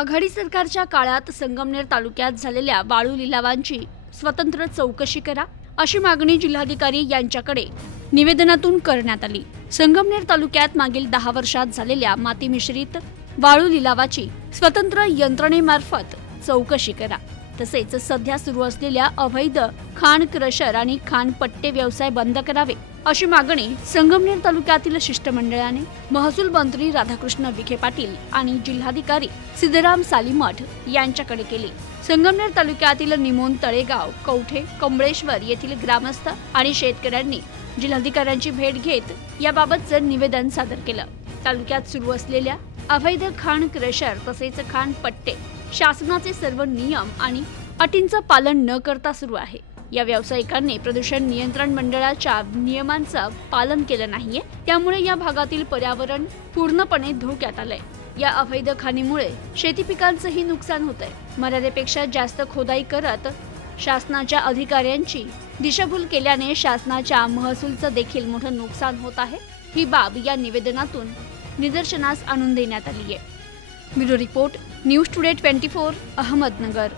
आघाडी सरकारच्या काळात संगमनेर तालुक्यात झालेल्या वाळू लिलावांची स्वतंत्र चौकशी करा अशी मागणी जिल्हाधिकारी यांच्याकडे निवेदनातून करण्यात आली। संगमनेर तालुक्यात मागील 10 वर्षात झालेल्या माती मिश्रित वाळू लिलावाची स्वतंत्र यंत्रणेमार्फत चौकशी करा। तसेच सध्या सुरू असलेल्या अवैध खाण क्रशर आणि खाण पट्टे व्यवसाय बंद करावे अशी मागणी संगमनेर तालुक्यातील शिष्टमंडळाने महसूल मंत्री राधाकृष्ण विखे पाटील आणि जिल्हाधिकारी सिद्धराम सालीमठ यांच्याकडे केली। संगमनेर तालुक्यातील निमोन, तळेगाव, कवठे, कमळेश्वर येथील ग्रामस्थ आणि शेतकऱ्यांनी जिल्हाधिकाऱ्यांची भेट घेत याबाबतचे निवेदन सादर केलं। तालुक्यात सुरू असलेल्या अवैध खाण क्रशर तसेच खाण पट्टे शासनाचे सर्व नियम आणि अटींचं पालन न करता सुरू आहे। या व्यावसायिकांनी प्रदूषण नियंत्रण मंडळाच्या नियमांचं पालन केलं नाहीये, त्यामुळे या भागातील पर्यावरण पूर्णपणे धोक्यात आलंय। या अवैध खाणीमुळे शेती पिकांचंही नुकसान होतंय। मर्यादेपेक्षा जास्त खोदाई करत शासनाच्या अधिकाऱ्यांची दिशाभूल केल्याने शासनाच्या महसूलचं देखील मोठं नुकसान होत आहे। ही बाब या निवेदनातून निदर्शनास आणून देण्यात आली आहे। Bureau report, news today 24, Ahmednagar.